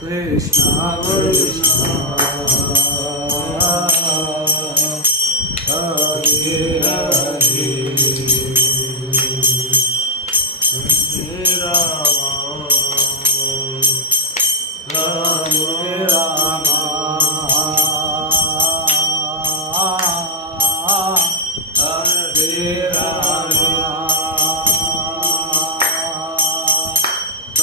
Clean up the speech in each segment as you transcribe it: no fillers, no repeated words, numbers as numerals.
Krishna Krishna Hare Hare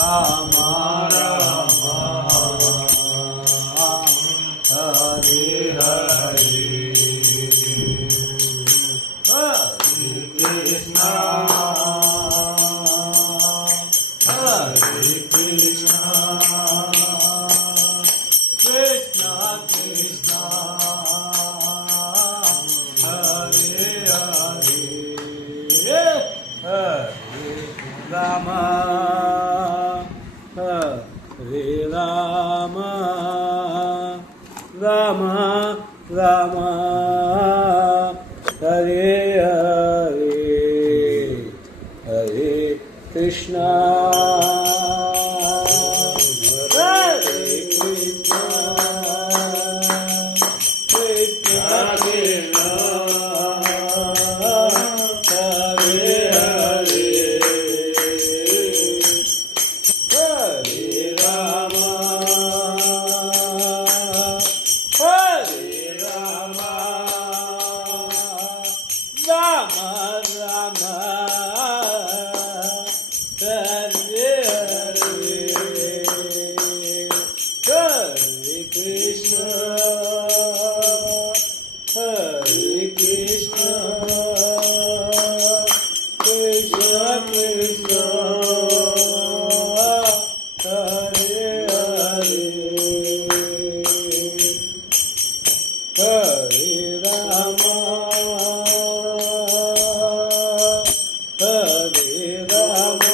Hare Rama Hare Rama Rama Rama Hare Hare Hare Krishna Hare Krishna Krishna Krishna Hare Hare Hare Rama Hare Rama Rama Rama Hare Hare Hare Krishna Hare Krishna Krishna Krishna Hare Hare Hare Rama Hare Rama Rama Rama Hare Hare Hare Krishna Hare Krishna Krishna Krishna Hare Hare Hare Rama Hare Rama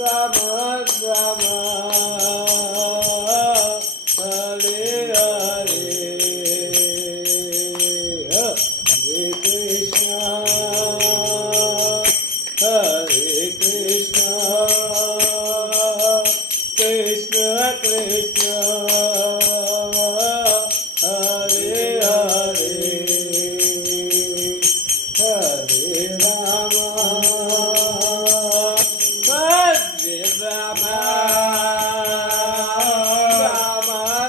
Rama Rama Hare Hare Hare Krishna Hare Krishna Krishna Krishna Hare Hare Hare Rama Hare Rama Rama Rama Hare Hare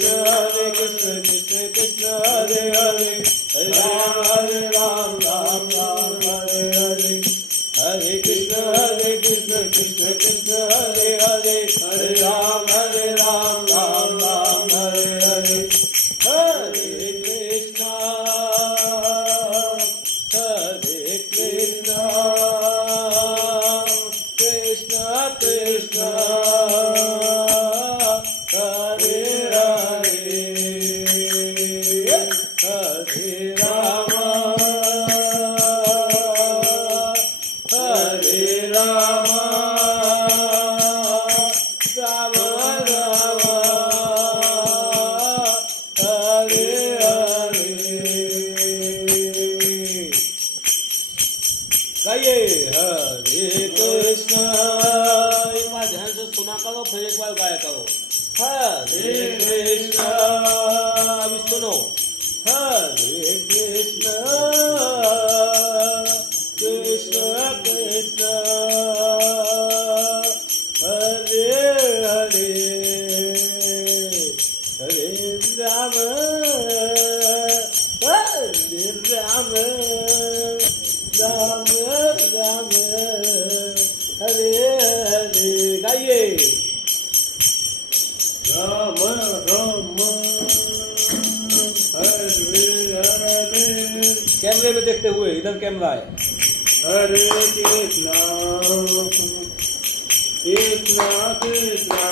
Hare Krishna Krishna Krishna Hare Hare Hare Ram Ram Ram Hare Hare Hare Krishna Krishna Krishna Hare Hare Hare Ram Ram Ram Hare Hare Hare Krishna Hare Krishna Krishna Krishna Hare Hare Hare Rama Hare Rama Rama Rama Hare Hare गाइए हरे कृष्णा एक बार ध्यान से सुना करो फिर एक बार गाया करो हरे कृष्णा अभी सुनो हरे कृष्णा कृष्णा कृष्णा हरे हरे हरे राम हरे राम राम राम हरे हरे गाइए राम राम हरे हरे कैमरे में देखते हुए इधर कैमरा है हरे कृष्णा कृष्णा कृष्णा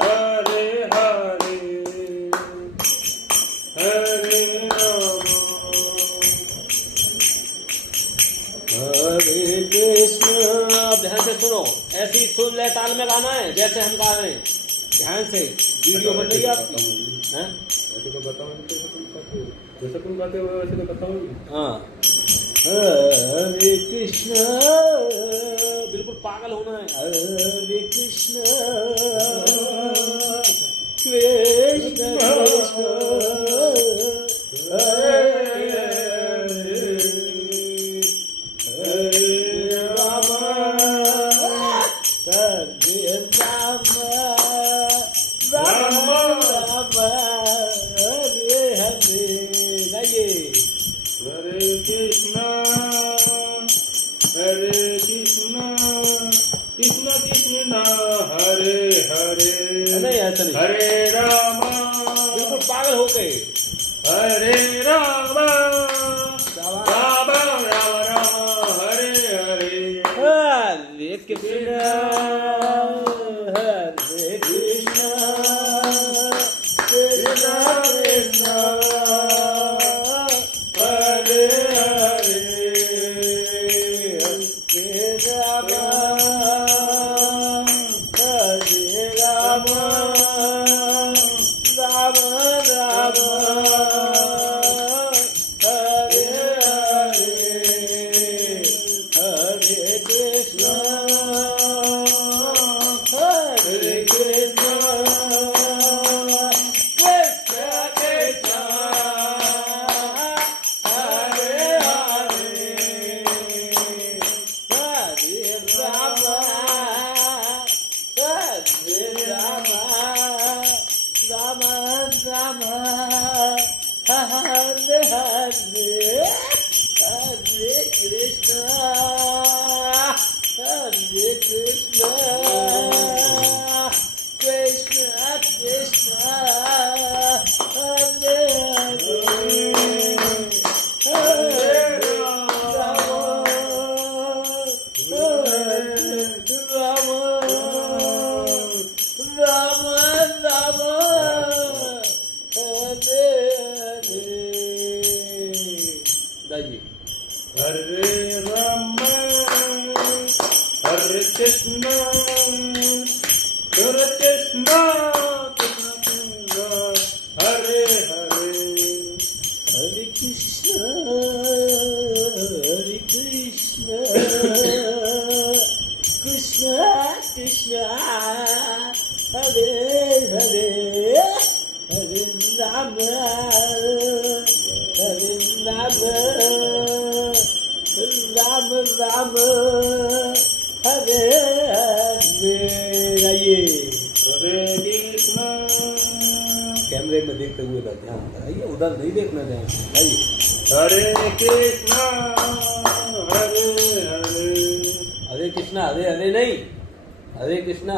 हरे हरे हरे राम हरे कृष्ण। ध्यान से सुनो, ऐसी सुर लय ताल में गाना है जैसे हम गा रहे हैं। ध्यान से वीडियो बन रही है आपकी हैं? ऐसे तो बताओगे जैसे तुम गाते हो वैसे तो बताओगे। हाँ हरे कृष्ण बिल्कुल पागल होना है हरे कृष्ण कृष्ण कृष्ण हरे हरे राम हरे राम राम राम हरे हरे गाइए हरे कृष्णा कृष्ण कृष्ण हरे हरे नहीं ऐसा नहीं हरे राम बिल्कुल पागल हो गए हरे राम राम राम राम हरे हरे हरे कृष्ण हरे कृष्ण कृष्ण कृष्ण हरे हरे हरे राम हरे राम राम राम हरे हरे हरे कृष्ण हरे कृष्ण कृष्ण कृष्ण हरे हरे हरे राम हरे राम राम राम हरे हरे हरे कृष्ण हरे कृष्ण कृष्ण कृष्ण हरे हरे हरे राम राम राम राम हरे हरे गाइए हरे राम हरे कृष्ण कृष्ण हरे हरे हरे कृष्ण कृष्ण कृष्ण हरे हरे हरे राम राम राम हरे हरे आइए हरे कृष्ण कैमरे में देखते हुए ध्यान आइए उधर नहीं देखना ध्यान आइए हरे कृष्ण हरे हरे हरे कृष्णा हरे हरे नहीं हरे कृष्णा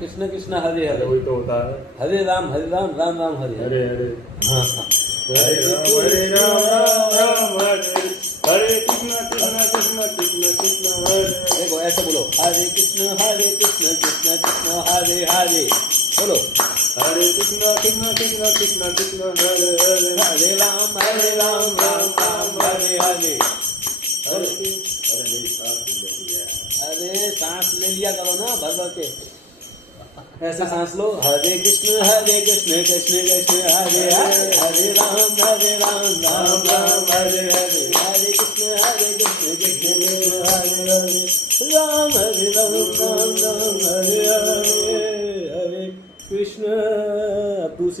कृष्ण कृष्ण हरे हरे वही तो होता है। हरे राम राम राम हरे हरे हरे हाँ हाँ हरे राम राम राम हरे हरे कृष्ण कृष्ण कृष्ण हरे देखो ऐसे बोलो हरे कृष्ण कृष्ण कृष्ण हरे हरे बोलो हरे कृष्ण कृष्ण हरे हरे हरे राम राम राम हरे हरे हरे अरे सांस ले लिया करो ना भर भर के ऐसे सांस लो हरे कृष्ण कृष्ण कृष्ण हरे हरे हरे राम राम राम हरे हरे हरे कृष्ण कृष्ण कृष्ण हरे हरे राम राम हरे हरे हरे कृष्ण अब दूसरी